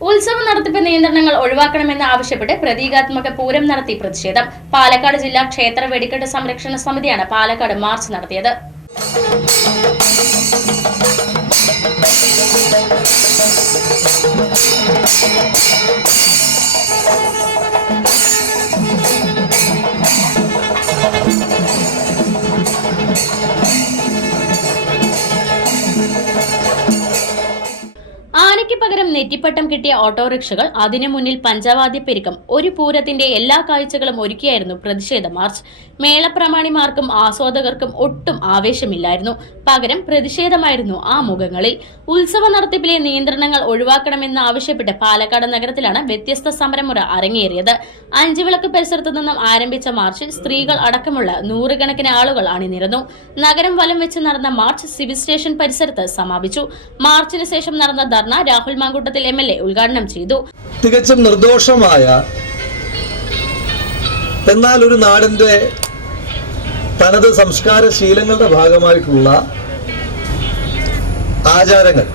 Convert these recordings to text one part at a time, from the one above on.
ഉത്സവ നടത്തിപ്പ് നിയന്ത്രണങ്ങൾ ഒഴിവാക്കണമെന്ന് ആവശ്യപ്പെട്ട് പ്രതീകാത്മക പൂരം നടത്തി പ്രതിഷേധം. പാലക്കാട് ജില്ലാ ക്ഷേത്ര വെടിക്കെട്ട് സംരക്ഷണ സമിതിയാണ് പാലക്കാട് മാർച്ച് നടത്തിയത്. ആനയ്ക്ക് പകരം നെറ്റിപ്പട്ടം കിട്ടിയ ഓട്ടോറിക്ഷകൾ അതിനു മുന്നിൽ പഞ്ചവാദ്യ പെരുക്കം ഒരു പൂരത്തിന്റെ എല്ലാ കാഴ്ചകളും ഒരുക്കിയായിരുന്നു പ്രതിഷേധ മാർച്ച്. മേളപ്രമാണിമാർക്കും ആസ്വാദകർക്കും ഒട്ടും ആവേശമില്ലായിരുന്നു. പകരം പ്രതിഷേധമായിരുന്നു ആ മുഖങ്ങളിൽ. ഉത്സവ നടത്തിപ്പിലെ നിയന്ത്രണങ്ങൾ ഒഴിവാക്കണമെന്ന് ആവശ്യപ്പെട്ട് പാലക്കാട് നഗരത്തിലാണ് വ്യത്യസ്ത സമരമുറ അരങ്ങേറിയത്. അഞ്ചുവിളക്ക് പരിസരത്തു നിന്നും ആരംഭിച്ച മാർച്ചിൽ സ്ത്രീകൾ അടക്കമുള്ള നൂറുകണക്കിന് ആളുകൾ അണിനിരന്നു. നഗരം വലം വെച്ച് നടന്ന മാർച്ച് സിവിൽ സ്റ്റേഷൻ പരിസരത്ത് സമാപിച്ചു. മാർച്ചിന് ശേഷം നടന്ന ധർണ Rahul Mamkoottathil M L A ഉദ്ഘാടനം ചെയ്തു. തികച്ചും നിർദോഷമായ എന്നാൽ ഒരു നാടിന്റെ തനത് സംസ്കാര ശീലങ്ങളുടെ ഭാഗമായിട്ടുള്ള ആചാരങ്ങൾ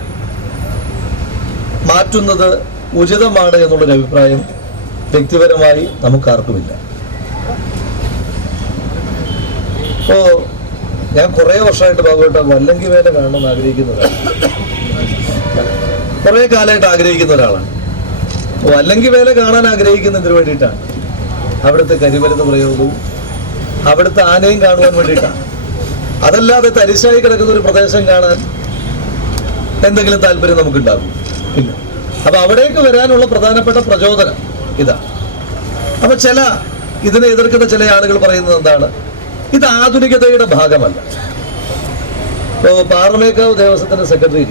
മാറ്റുന്നത് ഉചിതമാണ് എന്നുള്ളൊരു അഭിപ്രായം വ്യക്തിപരമായി നമുക്കാർക്കുമില്ല. ഓ ഞാൻ കുറേ വർഷമായിട്ട് ഭാഗമായിട്ട് വല്ലങ്കി വേല കാണണമെന്ന് ആഗ്രഹിക്കുന്നതാണ് കുറെ കാലമായിട്ട് ആഗ്രഹിക്കുന്ന ഒരാളാണ്. ഓ അല്ലെങ്കിൽ വേല കാണാൻ ആഗ്രഹിക്കുന്നതിന് വേണ്ടിയിട്ടാണ്. അവിടുത്തെ കരിമരുന്ന് പ്രയോഗവും അവിടുത്തെ ആനയും കാണുവാൻ വേണ്ടിയിട്ടാണ്. അതല്ലാതെ തരിശായി കിടക്കുന്ന ഒരു പ്രദേശം കാണാൻ എന്തെങ്കിലും താല്പര്യം നമുക്കുണ്ടാകും? ഇല്ല. അപ്പൊ അവിടേക്ക് വരാനുള്ള പ്രധാനപ്പെട്ട പ്രചോദനം ഇതാ. അപ്പൊ ചില ഇതിനെ എതിർക്കുന്ന ചില ആളുകൾ പറയുന്നത് എന്താണ്? ഇത് ആധുനികതയുടെ ഭാഗമല്ല. ഇപ്പോ പാറമേക്കാവ് ദേവസ്വത്തിന്റെ സെക്രട്ടറി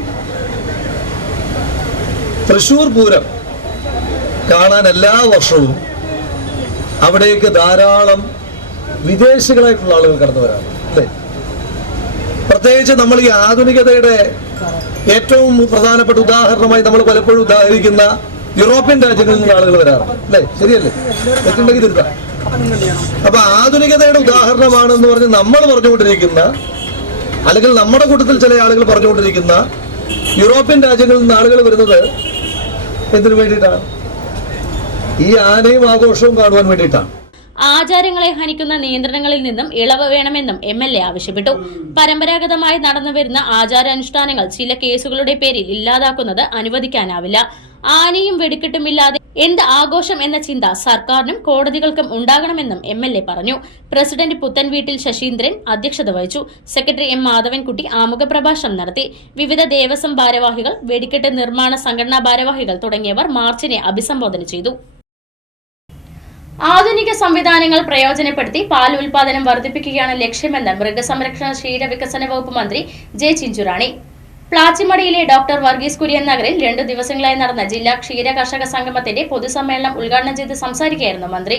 തൃശൂർ പൂരം കാണാൻ എല്ലാ വർഷവും അവിടേക്ക് ധാരാളം വിദേശികളായിട്ടുള്ള ആളുകൾ കടന്നു വരാറുണ്ട് അല്ലേ? പ്രത്യേകിച്ച് നമ്മൾ ഈ ആധുനികതയുടെ ഏറ്റവും പ്രധാനപ്പെട്ട ഉദാഹരണമായി നമ്മൾ പലപ്പോഴും ഉദാഹരിക്കുന്ന യൂറോപ്യൻ രാജ്യങ്ങളിൽ നിന്ന് ആളുകൾ വരാറുണ്ട് അല്ലേ? ശരിയല്ലേ? തെറ്റുണ്ടെങ്കിൽ തിരുത്താം. അപ്പൊ ആധുനികതയുടെ ഉദാഹരണമാണെന്ന് പറഞ്ഞ് നമ്മൾ പറഞ്ഞുകൊണ്ടിരിക്കുന്ന അല്ലെങ്കിൽ നമ്മുടെ കൂട്ടത്തിൽ ചില ആളുകൾ പറഞ്ഞുകൊണ്ടിരിക്കുന്ന യൂറോപ്യൻ രാജ്യങ്ങളിൽ നിന്ന് ആളുകൾ വരുന്നത് എന്തിനു വേണ്ടിയിട്ടാണ്? ഈ ആനയും ആഘോഷവും കാണുവാൻ വേണ്ടിയിട്ടാണ്. ആചാരങ്ങളെ ഹനിക്കുന്ന നിയന്ത്രണങ്ങളിൽ നിന്നും ഇളവ് വേണമെന്നും എം എൽ എ ആവശ്യപ്പെട്ടു. പരമ്പരാഗതമായി നടന്നുവരുന്ന ആചാരാനുഷ്ഠാനങ്ങൾ ചില കേസുകളുടെ പേരിൽ ഇല്ലാതാക്കുന്നത് അനുവദിക്കാനാവില്ല. ആനയും വെടിക്കെട്ടുമില്ലാതെ എന്ത് ആഘോഷം എന്ന ചിന്ത സർക്കാരിനും കോടതികൾക്കും ഉണ്ടാകണമെന്നും എം എൽ എ പറഞ്ഞു. പ്രസിഡന്റ് പുത്തൻവീട്ടിൽ ശശീന്ദ്രൻ അധ്യക്ഷത വഹിച്ചു. സെക്രട്ടറി എം മാധവൻകുട്ടി ആമുഖ പ്രഭാഷണം നടത്തി. വിവിധ ദേവസ്വം ഭാരവാഹികൾ വെടിക്കെട്ട് നിർമ്മാണ സംഘടനാ ഭാരവാഹികൾ തുടങ്ങിയവർ മാർച്ചിനെ അഭിസംബോധന ചെയ്തു. ആധുനിക സംവിധാനങ്ങൾ പ്രയോജനപ്പെടുത്തി പാൽ ഉൽപാദനം വർദ്ധിപ്പിക്കുകയാണ് ലക്ഷ്യമെന്ന് മൃഗസംരക്ഷണ ക്ഷീരവികസന വകുപ്പ് മന്ത്രി ജെ ചിഞ്ചുറാണി. പ്ലാച്ചിമടിയിലെ ഡോക്ടർ വർഗീസ് കുര്യൻ നഗറിൽ രണ്ടു ദിവസങ്ങളായി നടന്ന ജില്ലാ ക്ഷീര കർഷക സംഗമത്തിന്റെ പൊതുസമ്മേളനം ഉദ്ഘാടനം ചെയ്ത് സംസാരിക്കുകയായിരുന്നു മന്ത്രി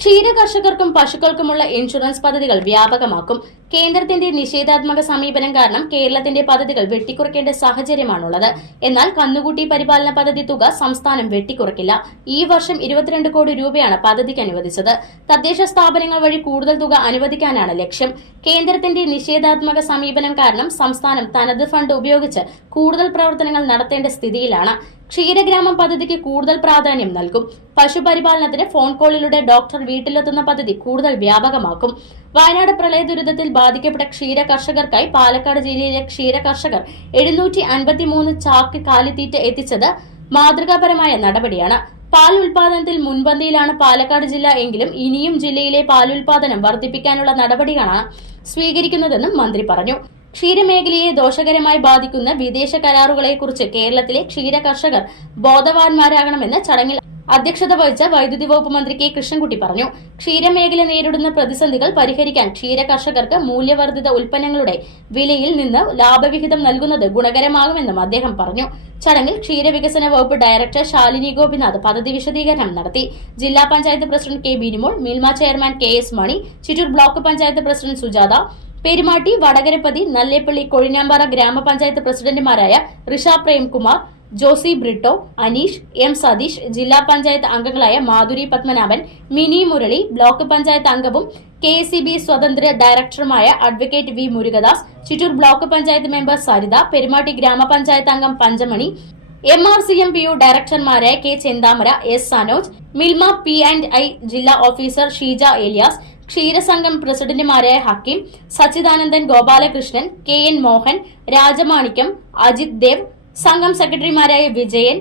ക്ഷീര കർഷകർക്കും പശുക്കൾക്കുമുള്ള ഇൻഷുറൻസ് പദ്ധതികൾ വ്യാപകമാക്കും. കേന്ദ്രത്തിന്റെ നിഷേധാത്മക സമീപനം കാരണം കേരളത്തിന്റെ പദ്ധതികൾ വെട്ടിക്കുറയ്ക്കേണ്ട സാഹചര്യമാണുള്ളത്. എന്നാൽ കന്നുകുട്ടി പരിപാലന പദ്ധതി തുക സംസ്ഥാനം വെട്ടിക്കുറയ്ക്കില്ല. ഈ വർഷം ഇരുപത്തിരണ്ട് കോടി രൂപയാണ് പദ്ധതിക്ക് അനുവദിച്ചത്. തദ്ദേശ സ്ഥാപനങ്ങൾ വഴി കൂടുതൽ തുക അനുവദിക്കാനാണ് ലക്ഷ്യം. കേന്ദ്രത്തിന്റെ നിഷേധാത്മക സമീപനം കാരണം സംസ്ഥാനം തനത് ഫണ്ട് ഉപയോഗിച്ച് കൂടുതൽ പ്രവർത്തനങ്ങൾ നടത്തേണ്ട സ്ഥിതിയിലാണ്. ക്ഷീരഗ്രാമം പദ്ധതിക്ക് കൂടുതൽ പ്രാധാന്യം നൽകും. പശുപരിപാലനത്തിന് ഫോൺ കോളിലൂടെ ഡോക്ടർ വീട്ടിലെത്തുന്ന പദ്ധതി കൂടുതൽ വ്യാപകമാക്കും. വയനാട് പ്രളയ ദുരിതത്തിൽ ബാധിക്കപ്പെട്ട ക്ഷീര കർഷകർക്കായി പാലക്കാട് ജില്ലയിലെ ക്ഷീര കർഷകർ എഴുന്നൂറ്റി അൻപത്തിമൂന്ന് ചാക്ക് കാലിത്തീറ്റ എത്തിച്ചത് മാതൃകാപരമായ നടപടിയാണ്. പാൽ ഉൽപാദനത്തിൽ മുൻപന്തിയിലാണ് പാലക്കാട് ജില്ല എങ്കിലും ഇനിയും ജില്ലയിലെ പാലുൽപാദനം വർദ്ധിപ്പിക്കാനുള്ള നടപടികളാണ് സ്വീകരിക്കുന്നതെന്നും മന്ത്രി പറഞ്ഞു. ക്ഷീരമേഖലയെ ദോഷകരമായി ബാധിക്കുന്ന വിദേശ കരാറുകളെക്കുറിച്ച് കേരളത്തിലെ ക്ഷീര കർഷകർ ബോധവാന്മാരാകണമെന്ന് ചടങ്ങിൽ അധ്യക്ഷത വഹിച്ച വൈദ്യുതി വകുപ്പ് മന്ത്രി കെ കൃഷ്ണൻകുട്ടി പറഞ്ഞു. ക്ഷീരമേഖല നേരിടുന്ന പ്രതിസന്ധികൾ പരിഹരിക്കാൻ ക്ഷീര കർഷകർക്ക് മൂല്യവർദ്ധിത ഉൽപ്പന്നങ്ങളുടെ വിലയിൽ നിന്ന് ലാഭവിഹിതം നൽകുന്നത് ഗുണകരമാകുമെന്നും അദ്ദേഹം പറഞ്ഞു. ചടങ്ങിൽ ക്ഷീരവികസന വകുപ്പ് ഡയറക്ടർ ശാലിനി ഗോപിനാഥ് പദ്ധതി വിശദീകരണം നടത്തി. ജില്ലാ panchayat president K Binimol Milma chairman K S Mani Chittur block panchayat president Sujatha Perumatty Vadakarapathy Nallepilly Kozhinjampara ഗ്രാമപഞ്ചായത്ത് പ്രസിഡന്റുമാരായ റിഷ പ്രേംകുമാർ ജോസി ബ്രിട്ടോ അനീഷ് എം സതീഷ് ജില്ലാ പഞ്ചായത്ത് അംഗങ്ങളായ മാധുരി പത്മനാഭൻ മിനി മുരളി ബ്ലോക്ക് പഞ്ചായത്ത് അംഗവും കെ എസ് സി ബി സ്വതന്ത്ര ഡയറക്ടറുമായ advocate V Murugadas Chittur block panchayat member Saritha Perumatty ഗ്രാമപഞ്ചായത്ത് അംഗം Panchamani M R C M P U ഡയറക്ടർമാരായ K Chenthamara S Sanoj Milma P and I ജില്ലാ ഓഫീസർ ഷീജ ഏലിയാസ് ക്ഷീരസംഘം പ്രസിഡന്റുമാരായ ഹക്കീം സച്ചിദാനന്ദൻ ഗോപാലകൃഷ്ണൻ കെ എൻ മോഹൻ രാജമാണിക്യം അജിത് ദേവ് സംഘം സെക്രട്ടറിമാരായ വിജയൻ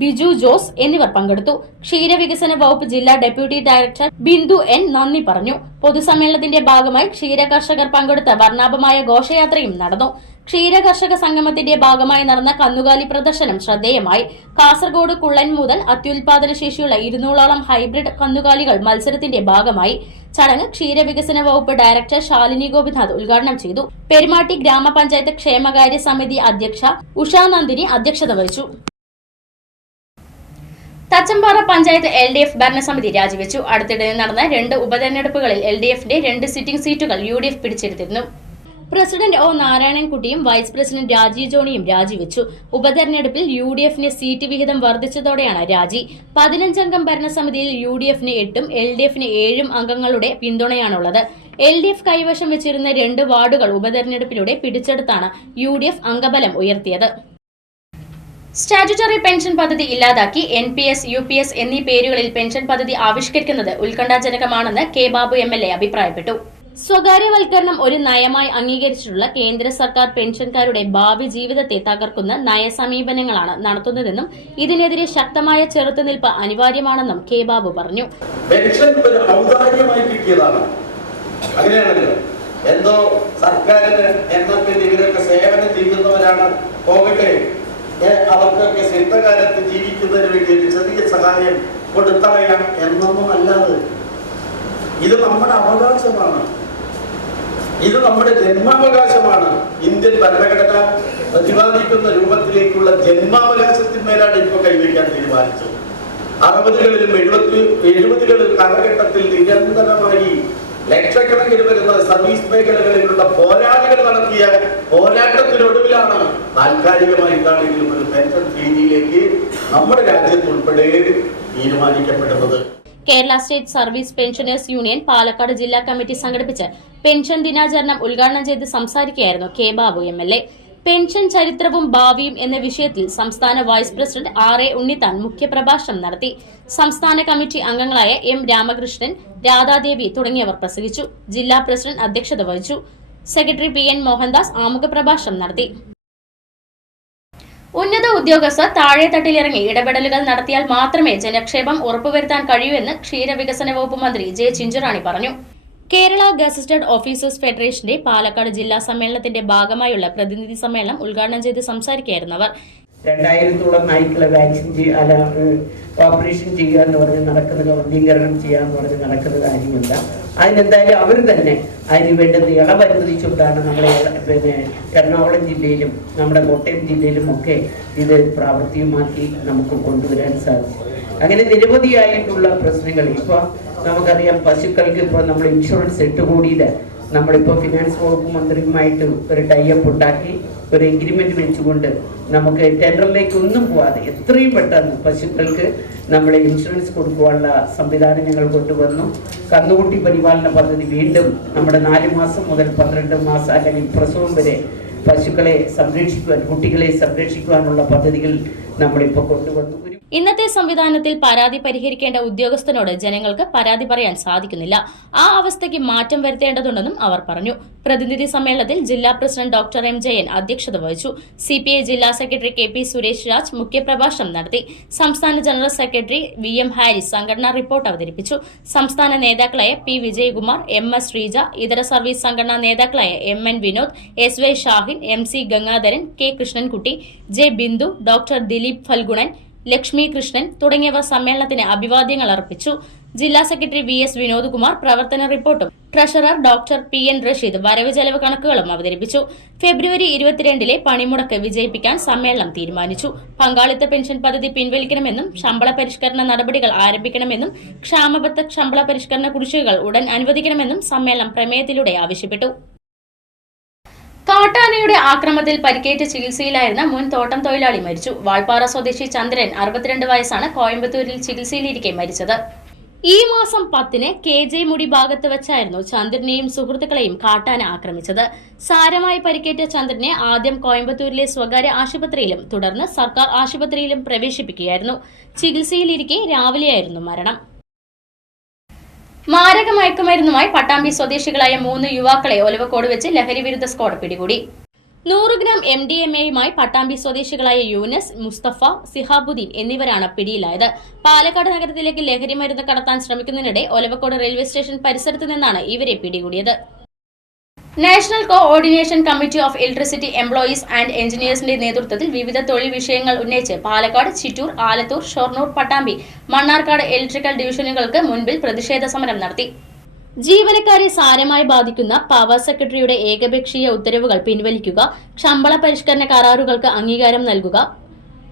ബിജു ജോസ് എന്നിവർ പങ്കെടുത്തു. ക്ഷീരവികസന വകുപ്പ് ജില്ലാ ഡെപ്യൂട്ടി ഡയറക്ടർ ബിന്ദു എൻ നന്ദി പറഞ്ഞു. പൊതുസമ്മേളനത്തിന്റെ ഭാഗമായി ക്ഷീര കർഷകർ പങ്കെടുത്ത വർണാഭമായ ഘോഷയാത്രയും നടന്നു. ക്ഷീര കർഷക സംഗമത്തിന്റെ ഭാഗമായി നടന്ന കന്നുകാലി പ്രദർശനം ശ്രദ്ധേയമായി. കാസർഗോഡ് കുള്ളൻ മുതൽ അത്യുൽപാദന ശേഷിയുള്ള ഇരുന്നൂറോളം ഹൈബ്രിഡ് കന്നുകാലികൾ മത്സരത്തിന്റെ ഭാഗമായി. ചടങ്ങ് ക്ഷീരവികസന വകുപ്പ് ഡയറക്ടർ ശാലിനി ഗോപിനാഥ് ഉദ്ഘാടനം ചെയ്തു. പെരുമാട്ടി ഗ്രാമപഞ്ചായത്ത് ക്ഷേമകാര്യ സമിതി അധ്യക്ഷ ഉഷാനന്ദിനി അധ്യക്ഷത വഹിച്ചു. Thachampara panchayat L D F ഭരണസമിതി രാജിവെച്ചു. അടുത്തിടെ നടന്ന രണ്ട് ഉപതെരഞ്ഞെടുപ്പുകളിൽ എൽ ഡി എഫിന്റെ രണ്ട് സിറ്റിംഗ് സീറ്റുകൾ യു ഡി എഫ് പിടിച്ചെടുത്തിരുന്നു. പ്രസിഡന്റ് ഒ നാരായണൻകുട്ടിയും വൈസ് പ്രസിഡന്റ് രാജീവ് ജോണിയും രാജിവെച്ചു. ഉപതെരഞ്ഞെടുപ്പിൽ യു ഡി എഫിന് സീറ്റ് വിഹിതം വർദ്ധിച്ചതോടെയാണ് രാജി. പതിനഞ്ചംഗം ഭരണസമിതിയിൽ യു ഡി എഫിന് എട്ടും എൽ ഡി എഫിന് ഏഴും അംഗങ്ങളുടെ പിന്തുണയാണുള്ളത്. എൽ ഡി എഫ് കൈവശം വെച്ചിരുന്ന രണ്ട് വാർഡുകൾ ഉപതെരഞ്ഞെടുപ്പിലൂടെ പിടിച്ചെടുത്താണ് യു ഡി എഫ് അംഗബലം ഉയർത്തിയത്. സ്റ്റാറ്റുറ്ററി പെൻഷൻ പദ്ധതി ഇല്ലാതാക്കി N P S U P S എന്നീ പേരുകളിൽ പെൻഷൻ പദ്ധതി ആവിഷ്കരിക്കുന്നത് ഉത്കണ്ഠാജനകമാണെന്ന് K Babu M L A അഭിപ്രായപ്പെട്ടു. സ്വകാര്യവൽക്കരണം ഒരു നയമായി അംഗീകരിച്ചിട്ടുള്ള കേന്ദ്ര സർക്കാർ പെൻഷൻകാരുടെ ഭാവി ജീവിതത്തെ തകർക്കുന്ന നയസമീപനങ്ങളാണ് നടത്തുന്നതെന്നും ഇതിനെതിരെ ശക്തമായ ചെറുത്തുനിൽപ്പ് അനിവാര്യമാണെന്നും കെ ബാബു പറഞ്ഞു. പെൻഷൻ ഒരു ഔദാര്യമായി കിട്ടിയതാണ്. അങ്ങനെയാണല്ലോ. എന്തോ സർക്കാരിന് എന്നൊക്കെ സേവനം ചെയ്യുന്നവരാണ് അവർക്കൊക്കെ വേണ്ടി ചെറിയ സഹായം എന്നൊന്നും ഇത് നമ്മുടെ അവകാശമാണ്. ഇത് നമ്മുടെ ജന്മാവകാശമാണ്. ഇന്ത്യൻ ഭരണഘടന പ്രതിപാദിക്കുന്ന രൂപത്തിലേക്കുള്ള ജന്മാവകാശത്തിന്മേലാണ് ഇപ്പൊ കൈവയ്ക്കാൻ തീരുമാനിച്ചത്. അറുപതുകളിലും എഴുപത്തി എഴുപതുകളിൽ കാലഘട്ടത്തിൽ നിരന്തരമായി ലക്ഷക്കണക്കിന് വരുന്ന സർവീസ് മേഖലകളിലുള്ള പോരാളികൾ നടത്തിയ പോരാട്ടത്തിനൊടുവിലാണ് താൽക്കാലികമായിട്ടാണെങ്കിലും ഒരു പെൻഷൻ രീതിയിലേക്ക് നമ്മുടെ രാജ്യത്ത് ഉൾപ്പെടെ തീരുമാനിക്കപ്പെടുന്നത്. Kerala state service pensioners union Palakkad ജില്ലാ കമ്മിറ്റി സംഘടിപ്പിച്ച് പെൻഷൻ ദിനാചരണം ഉദ്ഘാടനം ചെയ്ത് സംസാരിക്കുകയായിരുന്നു K Babu M L A. Pension ചരിത്രവും ഭാവിയും എന്ന വിഷയത്തിൽ സംസ്ഥാന vice president R A Unnithan മുഖ്യപ്രഭാഷണം നടത്തി. സംസ്ഥാന കമ്മിറ്റി അംഗങ്ങളായ എം രാമകൃഷ്ണൻ രാധാദേവി തുടങ്ങിയവർ പ്രസംഗിച്ചു. ജില്ലാ പ്രസിഡന്റ് അധ്യക്ഷത വഹിച്ചു. സെക്രട്ടറി പി എൻ മോഹൻദാസ് ആമുഖ പ്രഭാഷണം നടത്തി. ഉദ്യോഗസ്ഥർ താഴെത്തട്ടിലിറങ്ങി ഇടപെടലുകൾ നടത്തിയാൽ മാത്രമേ ജനക്ഷേമം ഉറപ്പുവരുത്താൻ കഴിയൂവെന്ന് ക്ഷീരവികസന വകുപ്പ് മന്ത്രി ജെ ചിഞ്ചുറാണി പറഞ്ഞു. കേരള ഗസറ്റഡ് ഓഫീസേഴ്സ് ഫെഡറേഷന്റെ പാലക്കാട് ജില്ലാ സമ്മേളനത്തിന്റെ ഭാഗമായുള്ള പ്രതിനിധി സമ്മേളനം ഉദ്ഘാടനം ചെയ്ത് സംസാരിക്കുകയായിരുന്നു അവർ. രണ്ടായിരത്തോളം നായ്ക്കളെ വാക്സിൻ ചെയ്യുക അല്ല ഓപ്പറേഷൻ ചെയ്യുക എന്ന് പറഞ്ഞ് നടക്കുന്ന വർഗീകരണം ചെയ്യുക എന്ന് പറഞ്ഞ് നടക്കുന്ന കാര്യമില്ല. അതിനെന്തായാലും അവർ തന്നെ അതിന് വേണ്ടത് ഇളവ് അനുവദിച്ചുകൊണ്ടാണ് നമ്മുടെ പിന്നെ എറണാകുളം ജില്ലയിലും നമ്മുടെ കോട്ടയം ജില്ലയിലും ഒക്കെ ഇത് പ്രാവർത്തികമാക്കി നമുക്ക് കൊണ്ടുവരാൻ സാധിച്ചു. അങ്ങനെ നിരവധിയായിട്ടുള്ള പ്രശ്നങ്ങൾ. ഇപ്പോൾ നമുക്കറിയാം പശുക്കൾക്ക് ഇപ്പോൾ നമ്മൾ ഇൻഷുറൻസ് എട്ട് കോടിയിൽ നമ്മളിപ്പോൾ ഫിനാൻസ് വകുപ്പ് മന്ത്രിയുമായിട്ട് ഒരു ടൈപ്പ് ഉണ്ടാക്കി ഒരു എഗ്രിമെന്റ് വെച്ചുകൊണ്ട് നമുക്ക് ടെൻഡറിലേക്ക് ഒന്നും പോവാതെ എത്രയും പെട്ടെന്ന് പശുക്കൾക്ക് നമ്മളെ ഇൻഷുറൻസ് കൊടുക്കുവാനുള്ള സംവിധാനം ഞങ്ങൾ കൊണ്ടുവന്നു. കന്നുകുട്ടി പരിപാലന പദ്ധതി വീണ്ടും നമ്മുടെ നാല് മാസം മുതൽ പന്ത്രണ്ട് മാസം അല്ലെങ്കിൽ പ്രസവം വരെ പശുക്കളെ സംരക്ഷിക്കുവാൻ കുട്ടികളെ സംരക്ഷിക്കുവാനുള്ള പദ്ധതികൾ നമ്മളിപ്പോൾ കൊണ്ടുവന്നു. ഇന്നത്തെ സംവിധാനത്തിൽ പരാതി പരിഹരിക്കേണ്ട ഉദ്യോഗസ്ഥനോട് ജനങ്ങൾക്ക് പരാതി പറയാൻ സാധിക്കുന്നില്ല. ആ അവസ്ഥയ്ക്ക് മാറ്റം വരുത്തേണ്ടതുണ്ടെന്നും അവർ പറഞ്ഞു. പ്രതിനിധി സമ്മേളനത്തിൽ ജില്ലാ പ്രസിഡന്റ് ഡോക്ടർ എം ജയൻ അധ്യക്ഷത വഹിച്ചു. സി പി ഐ ജില്ലാ secretary K P Suresh Raj മുഖ്യപ്രഭാഷണം നടത്തി. സംസ്ഥാന general secretary V M Haris സംഘടനാ റിപ്പോർട്ട് അവതരിപ്പിച്ചു. സംസ്ഥാന നേതാക്കളായ P Vijayakumar M S Sreeja ഇതര സർവീസ് സംഘടനാ നേതാക്കളായ M N Vinod S Y Shahin M C Gangadharan K Krishnankutty J Bindu doctor Dileep Phalgunan Lakshmi Krishnan തുടങ്ങിയവർ സമ്മേളനത്തിന് അഭിവാദ്യങ്ങൾ അർപ്പിച്ചു. ജില്ലാ സെക്രട്ടറി വി എസ് വിനോദ്കുമാർ പ്രവർത്തന റിപ്പോർട്ടും treasurer doctor P N Rasheed വരവ് ചെലവ് കണക്കുകളും അവതരിപ്പിച്ചു. ഫെബ്രുവരി ഇരുപത്തിരണ്ടിലെ പണിമുടക്ക് വിജയിപ്പിക്കാൻ സമ്മേളനം തീരുമാനിച്ചു. പങ്കാളിത്ത പെൻഷൻ പദ്ധതി പിൻവലിക്കണമെന്നും ശമ്പള പരിഷ്കരണ നടപടികൾ ആരംഭിക്കണമെന്നും ക്ഷാമബത്ത ശമ്പള പരിഷ്കരണ കുടിശ്ശികകൾ ഉടൻ അനുവദിക്കണമെന്നും സമ്മേളനം പ്രമേയത്തിലൂടെ ആവശ്യപ്പെട്ടു. കാട്ടാനയുടെ ആക്രമത്തിൽ പരിക്കേറ്റ് ചികിത്സയിലായിരുന്ന മുൻ തോട്ടം തൊഴിലാളി മരിച്ചു. വാൾപ്പാറ സ്വദേശി ചന്ദ്രൻ അറുപത്തിരണ്ട് വയസ്സാണ് കോയമ്പത്തൂരിൽ ചികിത്സയിലിരിക്കെ മരിച്ചത്. ഈ മാസം പത്തിന് കെ ജെ മുടി ഭാഗത്ത് വെച്ചായിരുന്നു ചന്ദ്രനെയും സുഹൃത്തുക്കളെയും കാട്ടാന ആക്രമിച്ചത്. സാരമായി പരിക്കേറ്റ ചന്ദ്രനെ ആദ്യം കോയമ്പത്തൂരിലെ സ്വകാര്യ ആശുപത്രിയിലും തുടർന്ന് സർക്കാർ ആശുപത്രിയിലും പ്രവേശിപ്പിക്കുകയായിരുന്നു. ചികിത്സയിലിരിക്കെ രാവിലെയായിരുന്നു മരണം. മാരക മയക്കുമരുന്നുമായി പട്ടാമ്പി സ്വദേശികളായ മൂന്ന് യുവാക്കളെ ഒലവക്കോട് വെച്ച് ലഹരി വിരുദ്ധ സ്ക്വാഡ് പിടികൂടി. നൂറ് ഗ്രാം എം ഡി എം എയുമായി പട്ടാമ്പി സ്വദേശികളായ യൂനസ് മുസ്തഫ സിഹാബുദ്ദീൻ എന്നിവരാണ് പിടിയിലായത്. പാലക്കാട് നഗരത്തിലേക്ക് ലഹരി മരുന്ന് കടത്താൻ ശ്രമിക്കുന്നതിനിടെ ഒലവക്കോട് റെയിൽവേ സ്റ്റേഷൻ പരിസരത്ത് നിന്നാണ് ഇവരെ പിടികൂടിയത്. National coordination committee of electricity employees and എഞ്ചിനീയേഴ്സിന്റെ നേതൃത്വത്തിൽ വിവിധ തൊഴിൽ വിഷയങ്ങൾ ഉന്നയിച്ച് പാലക്കാട് ചിറ്റൂർ ആലത്തൂർ ഷൊർണൂർ പട്ടാമ്പി മണ്ണാർക്കാട് ഇലക്ട്രിക്കൽ ഡിവിഷനുകൾക്ക് മുൻപിൽ പ്രതിഷേധ സമരം നടത്തി. ജീവനക്കാരെ സാരമായി ബാധിക്കുന്ന പവർ സെക്രട്ടറിയുടെ ഏകപക്ഷീയ ഉത്തരവുകൾ പിൻവലിക്കുക ശമ്പള പരിഷ്കരണ കരാറുകൾക്ക് അംഗീകാരം നൽകുക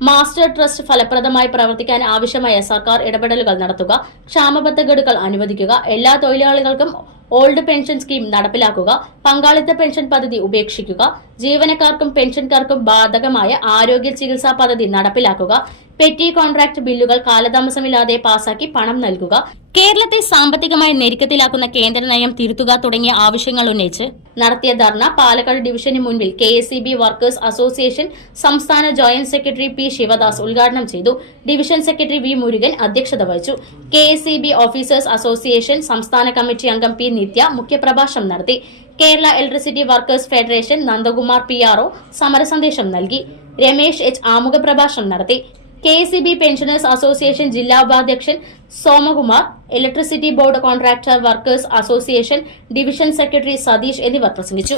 മാസ്റ്റർ ട്രസ്റ്റ് ഫലപ്രദമായി പ്രവർത്തിക്കാൻ ആവശ്യമായ സർക്കാർ ഇടപെടലുകൾ നടത്തുക ക്ഷാമബദ്ധ ഗഡുക്കൾ അനുവദിക്കുക എല്ലാ തൊഴിലാളികൾക്കും ഓൾഡ് പെൻഷൻ സ്കീം നടപ്പിലാക്കുക പങ്കാളിത്ത പെൻഷൻ പദ്ധതി ഉപേക്ഷിക്കുക ജീവനക്കാർക്കും പെൻഷൻകാർക്കും ബാധകമായ ആരോഗ്യ ചികിത്സാ പദ്ധതി നടപ്പിലാക്കുക പെറ്റി കോൺട്രാക്ട് ബില്ലുകൾ കാലതാമസമില്ലാതെ പാസാക്കി പണം നൽകുക കേരളത്തെ സാമ്പത്തികമായി ഞെരുക്കത്തിലാക്കുന്ന കേന്ദ്ര നയം തിരുത്തുക തുടങ്ങിയ ആവശ്യങ്ങൾ ഉന്നയിച്ച് നടത്തിയ ധർണ പാലക്കാട് ഡിവിഷന് മുൻപിൽ K S C B workers association സംസ്ഥാന ജോയിന്റ് സെക്രട്ടറി പി ശിവദാസ് ഉദ്ഘാടനം ചെയ്തു. ഡിവിഷൻ സെക്രട്ടറി വി മുരുകൻ അധ്യക്ഷത വഹിച്ചു. K S C B officers association സംസ്ഥാന കമ്മിറ്റി അംഗം പി നിത്യ മുഖ്യപ്രഭാഷണം നടത്തി. Kerala electricity workers federation Nandakumar P R സമരസന്ദേശം നൽകി. രമേശ് എച്ച് ആമുഖ പ്രഭാഷണം നടത്തി. K S B pensioners association ജില്ലാ ഉപാധ്യക്ഷൻ Somakumar electricity board contractor workers association division secretary Satheesh എന്നിവർ പ്രസംഗിച്ചു.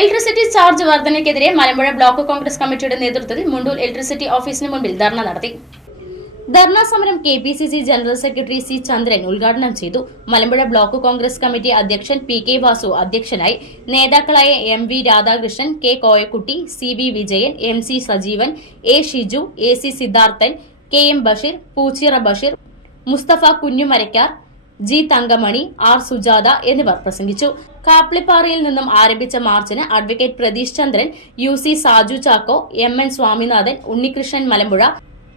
ഇലക്ട്രിസിറ്റി ചാർജ് വർധനയ്ക്കെതിരെ മലമ്പുഴ ബ്ലോക്ക് കോൺഗ്രസ് കമ്മിറ്റിയുടെ നേതൃത്വത്തിൽ മുണ്ടൂർ ഇലക്ട്രിസിറ്റി ഓഫീസിന് മുൻപിൽ ധർണ നടത്തി. ധർണാ സമരം K P C C general secretary C Chandran ഉദ്ഘാടനം ചെയ്തു. മലമ്പുഴ ബ്ലോക്ക് കോൺഗ്രസ് കമ്മിറ്റി അധ്യക്ഷൻ പി കെ വാസു അധ്യക്ഷനായി. നേതാക്കളായ M V Radhakrishnan K Koyakutty C V Vijayan M C Sajeevan A Shiju A C Siddharthan K M Basheer Poochira Basheer Musthafa Kunjumarakkar G Thankamani R Sujatha എന്നിവർ പ്രസംഗിച്ചു. കാപ്ലിപ്പാറയിൽ നിന്നും ആരംഭിച്ച മാർച്ചിന് advocate Pratheesh Chandran U C Saju Chacko M N Swaminathan Unnikrishnan Malampuzha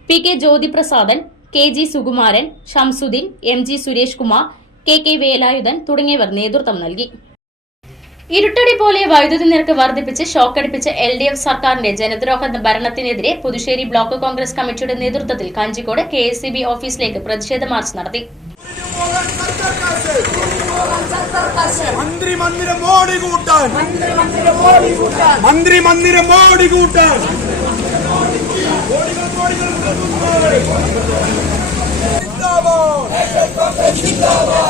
P K Jyothiprasadan K G Sukumaran Shamsuddin M G Suresh Kumar K K Velayudhan തുടങ്ങിയവർ നേതൃത്വം നൽകി. ഇരുട്ടടി പോലെ വൈദ്യുതി നിരക്ക് വർദ്ധിപ്പിച്ച് ഷോക്കടിപ്പിച്ച എൽ ഡി എഫ് സർക്കാരിന്റെ ജനദ്രോഹ ഭരണത്തിനെതിരെ പുതുശ്ശേരി ബ്ലോക്ക് കോൺഗ്രസ് കമ്മിറ്റിയുടെ നേതൃത്വത്തിൽ Kanjikode K S C B ഓഫീസിലേക്ക് പ്രതിഷേധ മാർച്ച് നടത്തി. മന്ത്രി മന്ദിരം മന്ത്രി മന്ദിരം കോടികൾ സിന്ദാബാദ്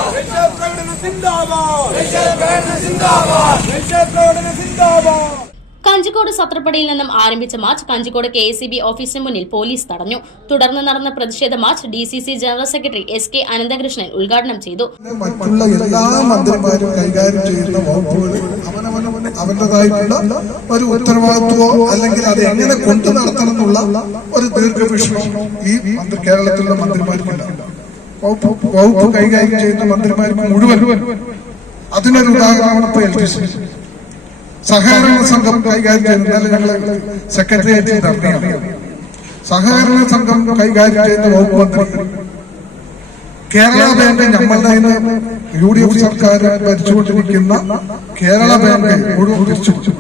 രക്ഷാപ്രകടന സിന്ദാബാദ് പ്രകടന സിന്ദാബാദ് കഞ്ചിക്കോട് സത്രപ്പടിയിൽ നിന്നും ആരംഭിച്ച മാർച്ച് കഞ്ചിക്കോട് കെ എസ് ഓഫീസിന് മുന്നിൽ പോലീസ് തടഞ്ഞു. തുടർന്ന് നടന്ന പ്രതിഷേധ march D C C general secretary S K Ananthakrishnan ഉദ്ഘാടനം ചെയ്തു. മറ്റുള്ള എല്ലാ മന്ത്രിമാരും കൈകാര്യം ചെയ്യുന്ന വകുപ്പുകൾ അവനവന് അവന്റേതായിട്ടുള്ള ഒരു ഉത്തരവാദിത്വമോ അല്ലെങ്കിൽ അത് എങ്ങനെ കൊണ്ടു നടത്തണം എന്നുള്ള ഒരു ദീർഘവീക്ഷണം ഈ മന്ത്രി കേരളത്തിലുള്ള മന്ത്രിമാർക്കില്ല. വകുപ്പ് കൈകാര്യം ചെയ്യുന്ന മന്ത്രിമാർക്ക് മുഴുവൻ അതിനൊരു ഉദാഹരണമാണ് ഇപ്പൊ എൽ സഹകരണ സംഘം കൈകാര്യം ചെയ്യുന്ന സെക്രട്ടേറിയറ്റിൽ നടത്തിയാണ് സഹകരണ സംഘം കൈകാര്യം ചെയ്യുന്ന വകുപ്പ് മന്ത്രി. കേരള ബാങ്ക് കയ്യിൽ യു ഡി എഫ് സർക്കാർ ഭരിച്ചുകൊണ്ടിരിക്കുന്ന കേരള ബാങ്ക് മുഴുവൻ തിരിച്ചുവിട്ടു.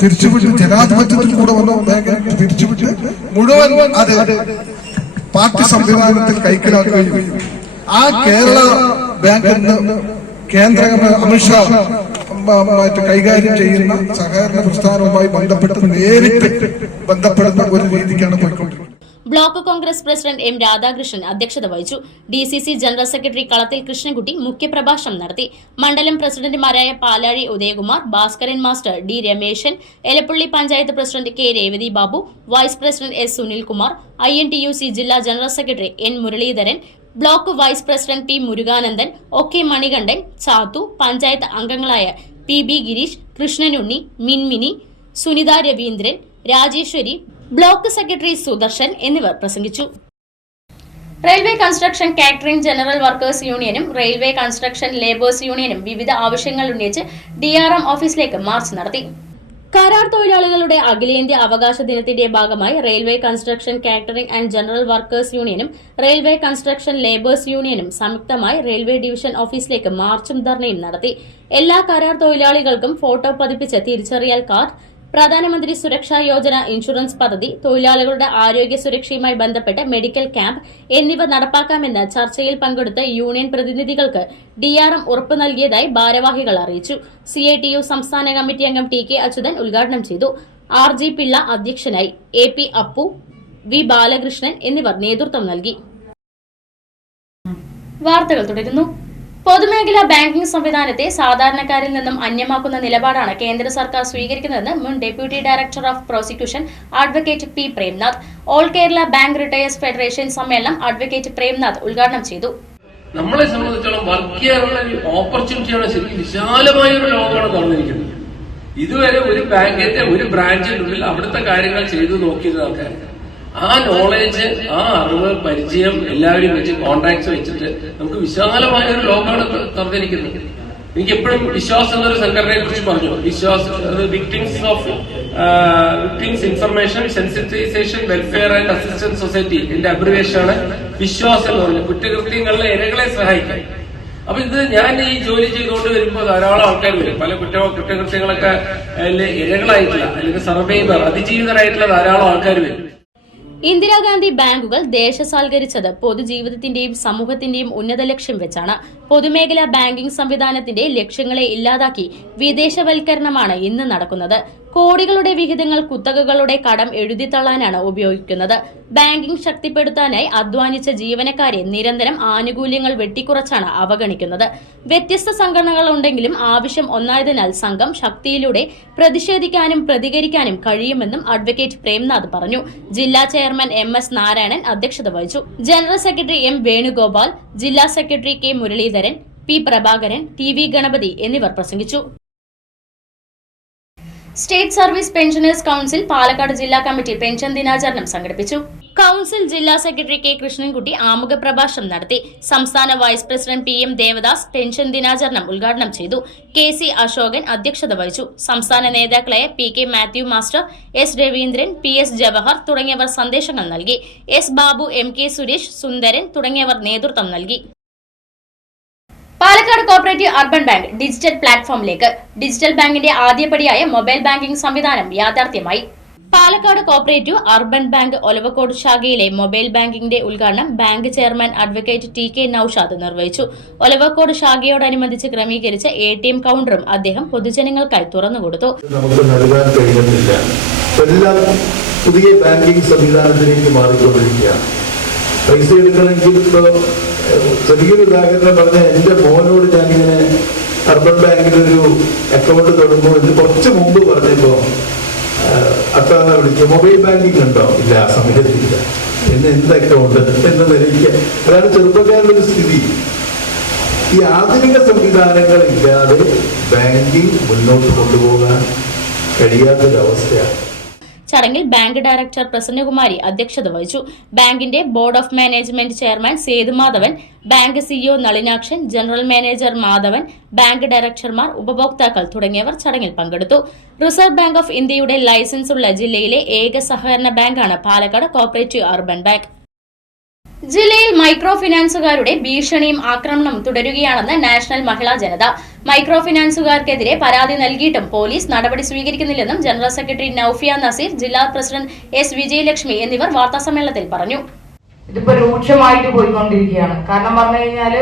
തിരിച്ചുവിട്ട് ജനാധിപത്യത്തിൽ കൂടെ വന്ന ബാങ്ക് തിരിച്ചുവിട്ട് മുഴുവൻ അത് പാർട്ടി സംവിധാനത്തിൽ കൈക്കലാക്കുകയും ആ കേരള ബാങ്ക് കേന്ദ്ര അമിത്ഷാ മറ്റ് കൈകാര്യം ചെയ്യുന്ന സഹകരണ പ്രസ്ഥാനവുമായി ബന്ധപ്പെട്ട് നേരിട്ട് ബന്ധപ്പെടുന്ന ഒരു രീതിക്കാണ് പോയിക്കൊണ്ടിരിക്കുന്നത്. Block congress president M Radhakrishnan അധ്യക്ഷത വഹിച്ചു. D C C general secretary Kalathil Krishnankutty മുഖ്യപ്രഭാഷണം നടത്തി. മണ്ഡലം പ്രസിഡന്റുമാരായ Palazhi Udayakumar Bhaskaran master D Rameshan Elappully panchayat president K Revathi Babu vice president S Sunilkumar I N T U C ജില്ലാ general secretary N Muraleedharan block vice president P Murukanandan O K Manikandan Chathu panchayat അംഗങ്ങളായ P B Gireesh Krishnanunni Minmini Sunitha Raveendran Rajeswari block secretary Sudarshan എന്നിവർ പ്രസംഗിച്ചു. Railway construction catering general workers യൂണിയനും railway construction labours യൂണിയനും വിവിധ ആവശ്യങ്ങൾ ഉന്നയിച്ച് D R M ഓഫീസിലേക്ക് march നടത്തി. കരാർ തൊഴിലാളികളുടെ അഖിലേന്ത്യാ അവകാശ ദിനത്തിന്റെ ഭാഗമായി railway construction catering and general workers യൂണിയനും റെയിൽവേ കൺസ്ട്രക്ഷൻ ലേബേഴ്സ് യൂണിയനും സംയുക്തമായി റെയിൽവേ ഡിവിഷൻ ഓഫീസിലേക്ക് മാർച്ചും ധർണയും നടത്തി. എല്ലാ കരാർ തൊഴിലാളികൾക്കും ഫോട്ടോ പതിപ്പിച്ച തിരിച്ചറിയൽ കാർഡ് പ്രധാനമന്ത്രി സുരക്ഷാ യോജന ഇൻഷുറൻസ് പദ്ധതി തൊഴിലാളികളുടെ ആരോഗ്യ സുരക്ഷയുമായി ബന്ധപ്പെട്ട് മെഡിക്കൽ ക്യാമ്പ് എന്നിവ നടപ്പാക്കാമെന്ന് ചർച്ചയിൽ പങ്കെടുത്ത യൂണിയൻ പ്രതിനിധികൾക്ക് ഡിആർഎം ഉറപ്പ് നൽകിയതായി ഭാരവാഹികൾ അറിയിച്ചു. സി ഐ ടി യു സംസ്ഥാന കമ്മിറ്റി അംഗം ടി കെ അച്യുതൻ ഉദ്ഘാടനം ചെയ്തു. ആർ ജി പിള്ള അധ്യക്ഷനായി A P Appu V Balakrishnan എന്നിവർ നേതൃത്വം നൽകി. വാർത്തകൾ തുടരുന്നു. പൊതുമേഖലാ ബാങ്കിംഗ് സംവിധാനത്തെ സാധാരണക്കാരിൽ നിന്നും അന്യമാക്കുന്ന നിലപാടാണ് കേന്ദ്ര സർക്കാർ സ്വീകരിക്കുന്നതെന്ന് മുൻ deputy director of prosecution advocate P Premnath. All Kerala bank retirees federation സമ്മേളനം അഡ്വക്കേറ്റ് പ്രേംനാഥ് ഉദ്ഘാടനം ചെയ്തു. നമ്മളെ സംബന്ധിച്ചോളം വർക്ക് ചെയ്യാനുള്ള ഒരു ഓപ്പർച്യൂണിറ്റിയാണ് ശരിക്കും വിശാലമായ ഒരു ലോകമാണ് തുറന്നിരിക്കുന്നത് ഇതുവരെ ഒരു ബാങ്കിന്റെ ഒരു ബ്രാഞ്ചിനുള്ളിൽ അവിടുത്തെ കാര്യങ്ങൾ ചെയ്തു നോക്കിയിരുന്ന ആൾക്കാർ ആ നോളേജ് ആ അറിവ് പരിചയം എല്ലാവരും വെച്ച് കോൺടാക്ട്സ് വെച്ചിട്ട് നമുക്ക് വിശാലമായ ഒരു ലോകമാണ് തന്നിരിക്കുന്നത്. എനിക്ക് എപ്പോഴും വിശ്വാസം എന്നൊരു സംഘടനയെ കുറിച്ച് പറഞ്ഞു Viswas victims of victims information sensitisation welfare and assistance society എന്റെ അബ്രിവേഷൻ ആണ് വിശ്വാസ് എന്ന് പറഞ്ഞത്. കുറ്റകൃത്യങ്ങളിലെ ഇരകളെ സഹായിക്കാൻ. അപ്പൊ ഇത് ഞാൻ ഈ ജോലി ചെയ്തുകൊണ്ട് വരുമ്പോൾ ധാരാളം ആൾക്കാർ വരും. പല കുറ്റ കുറ്റകൃത്യങ്ങളൊക്കെ ഇരകളായിട്ടുള്ള അല്ലെങ്കിൽ സർവൈവർ അതിജീവിതരായിട്ടുള്ള ധാരാളം ആൾക്കാർ വരും. ഇന്ദിരാഗാന്ധി ബാങ്കുകൾ ദേശസാൽക്കരിച്ചത് പൊതുജീവിതത്തിന്റെയും സമൂഹത്തിന്റെയും ഉന്നത ലക്ഷ്യം വെച്ചാണ്. പൊതുമേഖലാ ബാങ്കിംഗ് സംവിധാനത്തിന്റെ ലക്ഷ്യങ്ങളെ ഇല്ലാതാക്കി വിദേശവൽക്കരണമാണ് ഇന്ന് നടക്കുന്നത്. കോടികളുടെ വിഹിതങ്ങൾ കുത്തകകളുടെ കടം എഴുതിത്തള്ളാനാണ് ഉപയോഗിക്കുന്നത്. ബാങ്കിംഗ് ശക്തിപ്പെടുത്താനായി അധ്വാനിച്ച ജീവനക്കാരെ നിരന്തരം ആനുകൂല്യങ്ങൾ വെട്ടിക്കുറച്ചാണ് അവഗണിക്കുന്നത്. വ്യത്യസ്ത സംഘടനകൾ ഉണ്ടെങ്കിലും ആവശ്യം ഒന്നായതിനാൽ സംഘം ശക്തിയിലൂടെ പ്രതിഷേധിക്കാനും പ്രതികരിക്കാനും കഴിയുമെന്നും അഡ്വക്കേറ്റ് പ്രേംനാഥ് പറഞ്ഞു. ജില്ലാ ചെയർമാൻ എം എസ് നാരായണൻ അധ്യക്ഷത വഹിച്ചു. ജനറൽ സെക്രട്ടറി എം വേണുഗോപാൽ ജില്ലാ secretary K Muraleedharan P Prabhakaran T V Ganapathy എന്നിവർ പ്രസംഗിച്ചു. State service pensioners council Palakkad ജില്ലാ കമ്മിറ്റി പെൻഷൻ ദിനാചരണം സംഘടിപ്പിച്ചു. കൗൺസിൽ ജില്ലാ സെക്രട്ടറി കെ കൃഷ്ണൻകുട്ടി ആമുഖ പ്രഭാഷണം നടത്തി. സംസ്ഥാന vice president P M Devadas pension ദിനാചരണം ഉദ്ഘാടനം ചെയ്തു. കെ സി അശോകൻ അധ്യക്ഷത വഹിച്ചു. സംസ്ഥാന നേതാക്കളായ P K Mathew master S Raveendran P S Jawahar തുടങ്ങിയവർ സന്ദേശങ്ങൾ നൽകി. S Babu M K Suresh Sundaran തുടങ്ങിയവർ നേതൃത്വം നൽകി. Palakkad cooperative urban bank digital പ്ലാറ്റ്ഫോമിലേക്ക്. Digital ബാങ്കിന്റെ ആദ്യപടിയായ മൊബൈൽ ബാങ്കിംഗ് സംവിധാനം യാഥാർത്ഥ്യമായി. Palakkad cooperative urban bank Olavakkode ശാഖയിലെ മൊബൈൽ ബാങ്കിംഗിന്റെ ഉദ്ഘാടനം bank chairman advocate T K Noushad നിർവഹിച്ചു. ഒലവക്കോട് ശാഖയോടനുബന്ധിച്ച് ക്രമീകരിച്ച എ ടി എം കൌണ്ടറും അദ്ദേഹം പൊതുജനങ്ങൾക്കായി തുറന്നുകൊടുത്തു. എല്ലാം പുതിയ ബാങ്കിംഗ് സംവിധാനത്തിലേക്ക് മാറിക്കൊണ്ടിരിക്കുകയാണ്. പൈസ എടുക്കണമെങ്കിൽ ഇപ്പോൾ ചെറിയൊരു ഉദാഹരണം പറഞ്ഞ എന്റെ മോനോട് ഞാനിങ്ങനെ അർബൻ ബാങ്കിലൊരു അക്കൗണ്ട് തുടങ്ങുമ്പോൾ ഇത് കുറച്ച് മുമ്പ് പറഞ്ഞപ്പോൾ അത്താന്ന വിളിച്ചു മൊബൈൽ ബാങ്കിങ് ഉണ്ടോ? ഇല്ല ആ സമയത്തില്ല. പിന്നെ എന്ത് അക്കൗണ്ട് എന്ന് നിലയ്ക്ക് അതാണ് ചെറുപ്പക്കാരുടെ ഒരു സ്ഥിതി. ഈ ആധുനിക സംവിധാനങ്ങൾ ഇല്ലാതെ ബാങ്കിങ് മുന്നോട്ട് കൊണ്ടുപോകാൻ കഴിയാത്തൊരവസ്ഥയാണ്. ചടങ്ങിൽ ബാങ്ക് ഡയറക്ടർ പ്രസന്നകുമാരി അധ്യക്ഷത വഹിച്ചു. ബാങ്കിന്റെ board of management chairman Sethumadhavan bank CEO Nalinakshan general manager Madhavan bank ഡയറക്ടർമാർ ഉപഭോക്താക്കൾ തുടങ്ങിയവർ ചടങ്ങിൽ പങ്കെടുത്തു. റിസർവ് ബാങ്ക് ഓഫ് ഇന്ത്യയുടെ ലൈസൻസ് ഉള്ള ജില്ലയിലെ ഏക സഹകരണ ബാങ്കാണ് പാലക്കാട് കോപ്പറേറ്റീവ് അർബൻ ബാങ്ക്. ജില്ലയിൽ മൈക്രോ ഫിനാൻസുകാരുടെ ഭീഷണിയും ആക്രമണവും തുടരുകയാണെന്ന് നാഷണൽ മഹിളാ ജനത. മൈക്രോ ഫിനാൻസുകാർക്കെതിരെ പരാതി നൽകിയിട്ടും പോലീസ് നടപടി സ്വീകരിക്കുന്നില്ലെന്നും ജനറൽ സെക്രട്ടറി നൌഫിയ നസീർ ജില്ലാ പ്രസിഡന്റ് എസ് വിജയലക്ഷ്മി എന്നിവർ വാർത്താസമ്മേളനത്തിൽ പറഞ്ഞു. ഇതിപ്പോ രൂക്ഷമായിട്ട് പോയിക്കൊണ്ടിരിക്കുകയാണ്. കാരണം പറഞ്ഞു കഴിഞ്ഞാൽ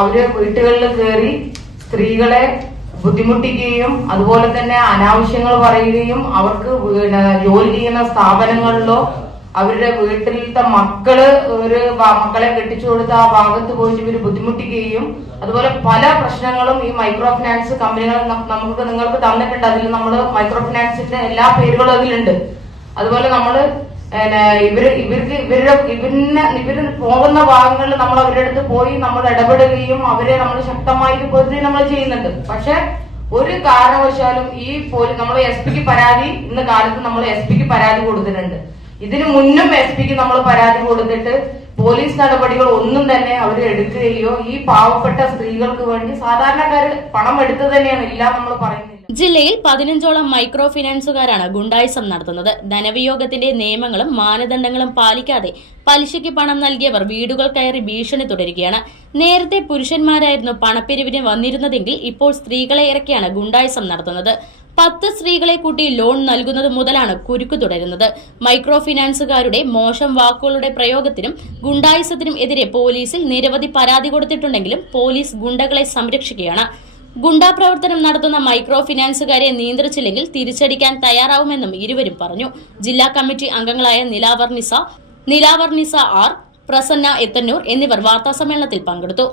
അവർ വീട്ടുകളിൽ കയറി സ്ത്രീകളെ ബുദ്ധിമുട്ടിക്കുകയും അതുപോലെ തന്നെ അനാവശ്യങ്ങൾ പറയുകയും അവർക്ക് ജോലി ചെയ്യുന്ന സ്ഥാപനങ്ങളിലോ അവരുടെ വീട്ടിലത്തെ മക്കൾ ഒരു മക്കളെ കെട്ടിച്ചു കൊടുത്ത ആ ഭാഗത്ത് പോയിട്ട് ഇവർ ബുദ്ധിമുട്ടിക്കുകയും അതുപോലെ പല പ്രശ്നങ്ങളും ഈ മൈക്രോ ഫിനാൻസ് കമ്പനികൾ നമുക്ക് നിങ്ങൾക്ക് തന്നിട്ടുണ്ട്. അതിൽ നമ്മൾ മൈക്രോ ഫിനാൻസിന്റെ എല്ലാ പേരുകളും അതിലുണ്ട്. അതുപോലെ നമ്മൾ ഇവർ ഇവർക്ക് ഇവരുടെ ഇവരിന് ഇവർ പോകുന്ന ഭാഗങ്ങളിൽ നമ്മൾ അവരുടെ അടുത്ത് പോയി നമ്മൾ ഇടപെടുകയും അവരെ നമ്മൾ ശക്തമായിട്ട് പൊരുതുകയും നമ്മൾ ചെയ്യുന്നുണ്ട്. പക്ഷെ ഒരു കാരണവശാലും ഈ പോലീസ് നമ്മൾ എസ് പിക്ക് പരാതി ഇന്ന് കാലത്ത് നമ്മൾ എസ് പിക്ക് പരാതി കൊടുത്തിട്ടുണ്ട്. ഇതിനു മുന്നും എസ് പിക്ക് നമ്മൾ പരാതി കൊടുത്തിട്ട് പോലീസ് നടപടികൾ ഒന്നും തന്നെ അവർ എടുക്കുകയോ ഈ പാവപ്പെട്ട സ്ത്രീകൾക്ക് വേണ്ടി സാധാരണക്കാര് പണം എടുത്തു തന്നെയാണ് ഇല്ല നമ്മൾ പറയുന്നത് ജില്ലയിൽ പതിനഞ്ചോളം മൈക്രോ ഫിനാൻസുകാരാണ് ഗുണ്ടായിസം നടത്തുന്നത്. ധനവിയോഗത്തിന്റെ നിയമങ്ങളും മാനദണ്ഡങ്ങളും പാലിക്കാതെ പലിശയ്ക്ക് പണം നൽകിയവർ വീടുകൾ കയറി ഭീഷണി തുടരുകയാണ്. നേരത്തെ പുരുഷന്മാരായിരുന്നു പണപ്പിരിവിന് വന്നിരുന്നതെങ്കിൽ ഇപ്പോൾ സ്ത്രീകളെ ഇറക്കിയാണ് ഗുണ്ടായിസം നടത്തുന്നത്. പത്ത് സ്ത്രീകളെ കൂട്ടി ലോൺ നൽകുന്നത് മുതലാണ് കുരുക്ക് തുടരുന്നത്. മൈക്രോ ഫിനാൻസുകാരുടെ മോശം വാക്കുകളുടെ പ്രയോഗത്തിനും ഗുണ്ടായുസത്തിനും എതിരെ പോലീസിൽ നിരവധി പരാതി കൊടുത്തിട്ടുണ്ടെങ്കിലും പോലീസ് ഗുണ്ടകളെ സംരക്ഷിക്കുകയാണ്. ഗുണ്ടാ പ്രവർത്തനം നടത്തുന്ന മൈക്രോ ഫിനാൻസുകാരെ നിയന്ത്രിച്ചില്ലെങ്കിൽ തിരിച്ചടിക്കാൻ തയ്യാറാവുമെന്നും ഇരുവരും പറഞ്ഞു. ജില്ലാ കമ്മിറ്റി അംഗങ്ങളായ നിലാവർണിസ നിലാവർണിസ ആർ പ്രസന്ന എത്തന്നൂർ എന്നിവർ വാർത്താസമ്മേളനത്തിൽ പങ്കെടുത്തു.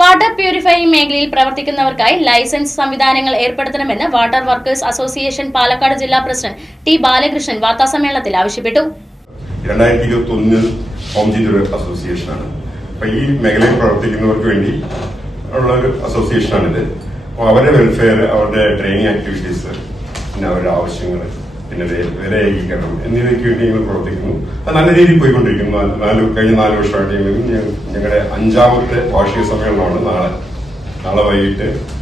വാട്ടർ പ്യൂരിഫൈയിങ് മേഖലയിൽ പ്രവർത്തിക്കുന്നവർക്കായി ലൈസൻസ് സംവിധാനങ്ങൾ ഏർപ്പെടുത്തണമെന്ന് വാട്ടർ വർക്കേഴ്സ് അസോസിയേഷൻ പാലക്കാട് ജില്ലാ പ്രസിഡന്റ് ടി ബാലകൃഷ്ണൻ വാർത്താസമ്മേളനത്തിൽ ആവശ്യപ്പെട്ടു. രണ്ടായിരത്തി ഇരുപത്തി അസോസിയേഷനാണ് ഈ മേഖലയിൽ പ്രവർത്തിക്കുന്നവർക്ക് വേണ്ടി ഉള്ള ഒരു അസോസിയേഷനാണിത് അപ്പോൾ അവരുടെ വെൽഫെയർ അവരുടെ ട്രെയിനിങ് ആക്ടിവിറ്റീസ് പിന്നെ അവരുടെ ആവശ്യങ്ങൾ. പിന്നെ വേ- വില ഏകീകരണം എന്നിവയ്ക്ക് വേണ്ടി ഞങ്ങൾ പ്രവർത്തിക്കുന്നു. അത് നല്ല രീതിയിൽ പോയിക്കൊണ്ടിരിക്കുന്നു. നാല്- കഴിഞ്ഞ നാല് വർഷമായിട്ട് ഞങ്ങൾ ഞങ്ങളുടെ അഞ്ചാമത്തെ വാർഷിക സമ്മേളനമാണ് നാളെ. നാളെ വൈകിട്ട്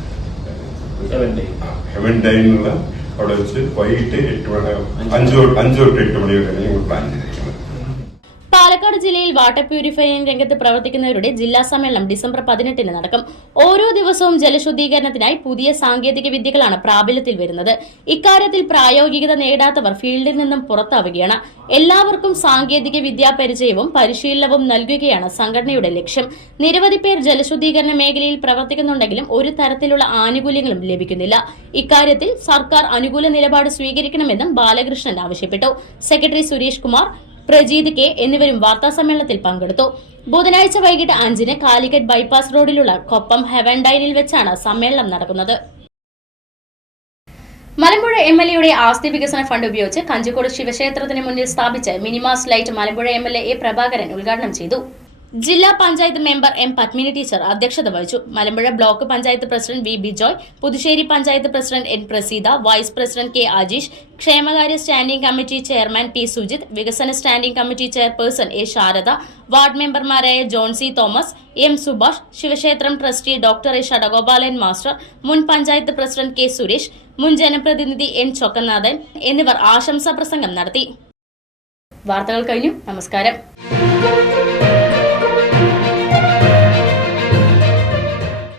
ഹെവൻ ഡൈനുള്ള അവിടെ വെച്ച് വൈകിട്ട് എട്ട് മണി അഞ്ച് അഞ്ച് തൊട്ട് എട്ട് മണി വരെ ഞങ്ങൾ പ്ലാൻ ചെയ്തിരിക്കുന്നത്. പാലക്കാട് ജില്ലയിൽ വാട്ടർ പ്യൂരിഫയിംഗ് രംഗത്ത് പ്രവർത്തിക്കുന്നവരുടെ ജില്ലാ സമ്മേളനം ഡിസംബർ പതിനെട്ടിന് നടക്കും. ഓരോ ദിവസവും ജലശുദ്ധീകരണത്തിനായി പുതിയ സാങ്കേതിക വിദ്യകളാണ് പ്രാബല്യത്തിൽ വരുന്നത്. ഇക്കാര്യത്തിൽ പ്രായോഗികത നേടാത്തവർ ഫീൽഡിൽ നിന്നും പുറത്താവുകയാണ്. എല്ലാവർക്കും സാങ്കേതിക വിദ്യാ പരിചയവും പരിശീലനവും നൽകുകയാണ് സംഘടനയുടെ ലക്ഷ്യം. നിരവധി പേർ ജലശുദ്ധീകരണ മേഖലയിൽ പ്രവർത്തിക്കുന്നുണ്ടെങ്കിലും ഒരു തരത്തിലുള്ള ആനുകൂല്യങ്ങളും ലഭിക്കുന്നില്ല. ഇക്കാര്യത്തിൽ സർക്കാർ അനുകൂല നിലപാട് സ്വീകരിക്കണമെന്നും ബാലകൃഷ്ണൻ ആവശ്യപ്പെട്ടു. സെക്രട്ടറി സുരേഷ് കുമാർ പ്രജീത് കെ എന്നിവരും വാർത്താസമ്മേളനത്തിൽ പങ്കെടുത്തു. ബുധനാഴ്ച വൈകിട്ട് അഞ്ചിന് കാലിക്കറ്റ് ബൈപ്പാസ് റോഡിലുള്ള കൊപ്പം ഹെവൻ ഡൈനിൽ വെച്ചാണ് സമ്മേളനം നടക്കുന്നത്. മലമ്പുഴ എം എൽ എയുടെ ആസ്തി വികസന ഫണ്ട് ഉപയോഗിച്ച് കഞ്ചിക്കോട് ശിവക്ഷേത്രത്തിന് മുന്നിൽ സ്ഥാപിച്ച mini mast light Malampuzha M L A Prabhakaran ഉദ്ഘാടനം ചെയ്തു. ജില്ലാ panchayat member M Padmini teacher അധ്യക്ഷത വഹിച്ചു. Malampuzha block panchayat president V Bijoy Puthussery panchayat president N Praseetha vice president K Ajeesh ക്ഷേമകാര്യ standing committee chairman P Sujith വികസന standing committee chairperson A Sharada ward മെമ്പർമാരായ John C Thomas M Subhash ശിവക്ഷേത്രം trustee doctor A Shadagopalan master മുൻ panchayat president K Suresh മുൻ ജനപ്രതിനിധി N ചൊക്കനാഥൻ എന്നിവർ ആശംസാ പ്രസംഗം നടത്തി. വാർത്തകൾ കഴിഞ്ഞു. നമസ്കാരം.